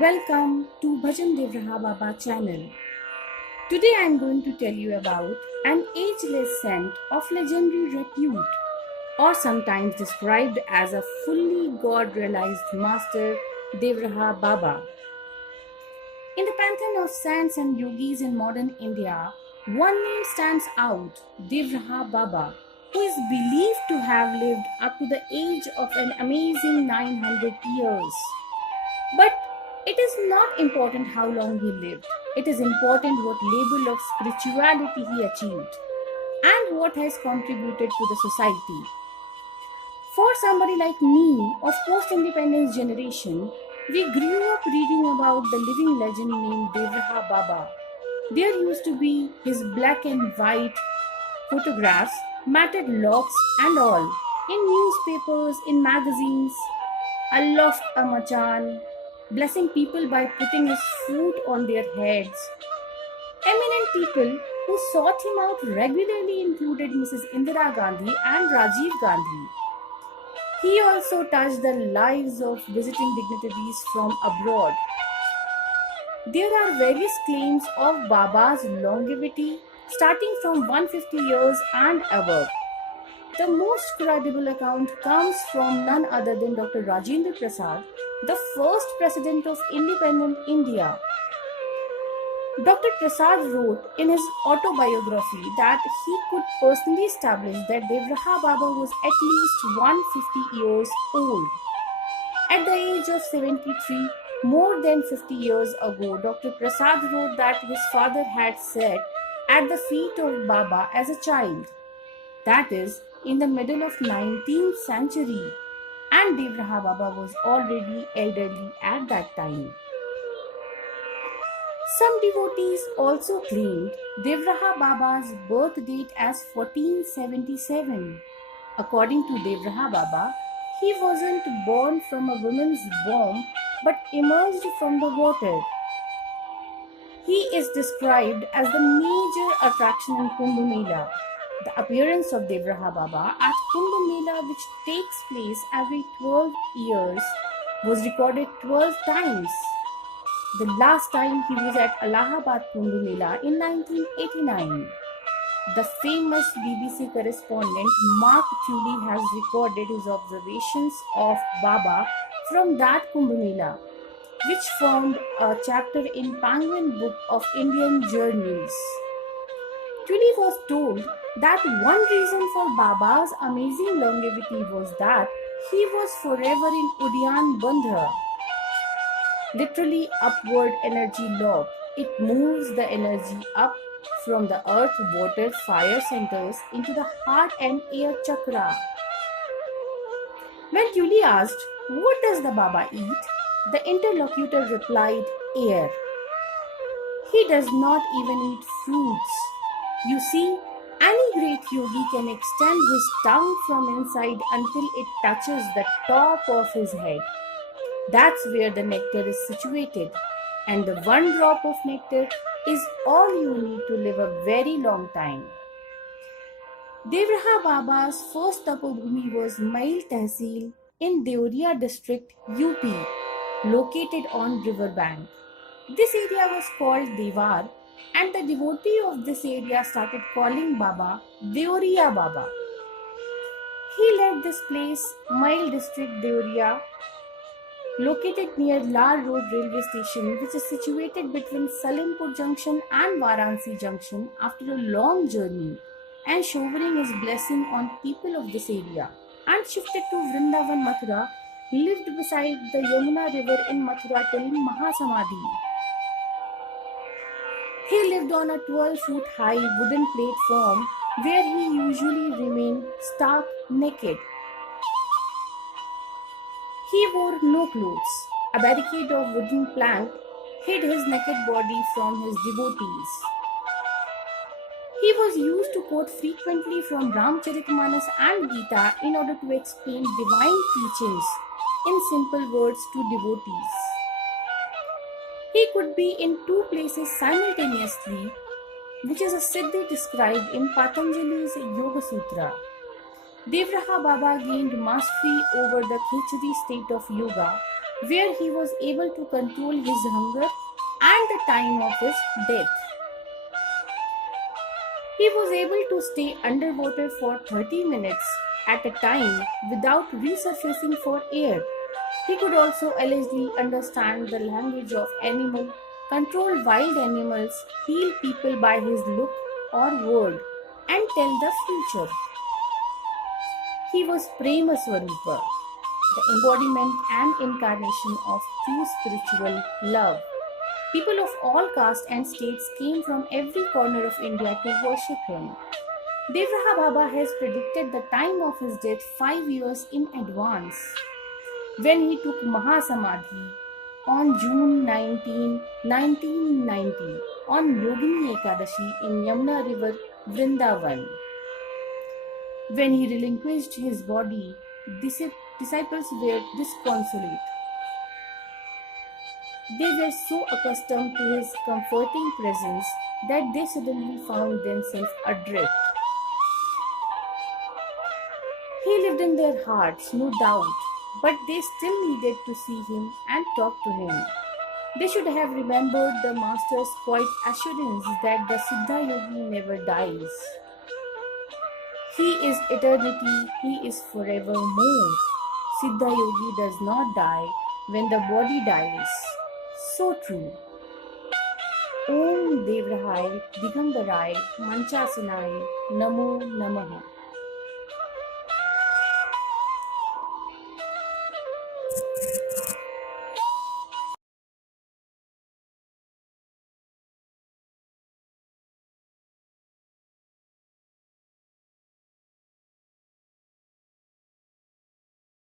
Welcome to Bhajan Devraha Baba channel. Today I am going to tell you about an ageless saint of legendary repute, or sometimes described as a fully God-realized master, Devraha Baba. In the pantheon of saints and yogis in modern India, one name stands out, Devraha Baba, who is believed to have lived up to the age of an amazing 900 years. But it is not important how long he lived. It is important what label of spirituality he achieved and what has contributed to the society. For somebody like me of post-independence generation, we grew up reading about the living legend named Devraha Baba. There used to be his black and white photographs, matted locks and all, in newspapers, in magazines, aloft a machan, blessing people by putting his foot on their heads. Eminent people who sought him out regularly included Mrs. Indira Gandhi and Rajiv Gandhi. He also touched the lives of visiting dignitaries from abroad. There are various claims of Baba's longevity starting from 150 years and above. The most credible account comes from none other than Dr. Rajendra Prasad, the first president of independent India. Dr. Prasad wrote in his autobiography that he could personally establish that Devraha Baba was at least 150 years old. At the age of 73, more than 50 years ago, Dr. Prasad wrote that his father had sat at the feet of Baba as a child. That is, in the middle of 19th century, and Devraha Baba was already elderly at that time. Some devotees also claimed Devraha Baba's birth date as 1477. According to Devraha Baba, he wasn't born from a woman's womb but emerged from the water. He is described as the major attraction in Kumbh Mela. The appearance of Devraha Baba at Kumbh Mela, which takes place every 12 years, was recorded 12 times. The last time he was at Allahabad Kumbh Mela in 1989. The famous BBC correspondent Mark Tully has recorded his observations of Baba from that Kumbh Mela, which formed a chapter in Penguin Book of Indian Journeys. Tully was told that one reason for Baba's amazing longevity was that he was forever in Udyan Bandha, literally upward energy lock. It moves the energy up from the earth, water, fire centers into the heart and air chakra. When Tully asked, "What does the Baba eat?" the interlocutor replied, "Air. He does not even eat fruits." You see, any great yogi can extend his tongue from inside until it touches the top of his head. That's where the nectar is situated, and the one drop of nectar is all you need to live a very long time. Devraha Baba's first tapobhumi was Mail Tehsil in Deoria district, UP, located on river bank. This area was called Devar, and the devotee of this area started calling Baba Deoria Baba. He left this place, Mail district, Deoria, located near Lal Road railway station, which is situated between Salimpur Junction and Varanasi Junction, after a long journey and showering his blessing on people of this area, and shifted to Vrindavan, Mathura, lived beside the Yamuna river in Mathura till Mahasamadhi. He lived on a 12-foot high wooden platform where he usually remained stark naked. He wore no clothes. A barricade of wooden plank hid his naked body from his devotees. He was used to quote frequently from Ramcharitmanas and Gita in order to explain divine teachings in simple words to devotees. He could be in two places simultaneously, which is a siddhi described in Patanjali's Yoga Sutra. Devraha Baba gained mastery over the Khichdi state of yoga where he was able to control his hunger and the time of his death. He was able to stay underwater for 30 minutes at a time without resurfacing for air. He could also allegedly understand the language of animal, control wild animals, heal people by his look or word, and tell the future. He was Prema Swarupa, the embodiment and incarnation of true spiritual love. People of all castes and states came from every corner of India to worship him. Devraha Baba has predicted the time of his death 5 years in advance. When he took Mahasamadhi on June 19, 1990 on Yogini Ekadashi in Yamuna River, Vrindavan. When he relinquished his body, disciples were disconsolate. They were so accustomed to his comforting presence that they suddenly found themselves adrift. He lived in their hearts, no doubt, but they still needed to see him and talk to him. They should have remembered the Master's quiet assurance that the Siddha Yogi never dies. He is eternity, he is forevermore. Siddha Yogi does not die when the body dies. So true. Om Devrahai Digambarai Manchasanai Namo Namaha.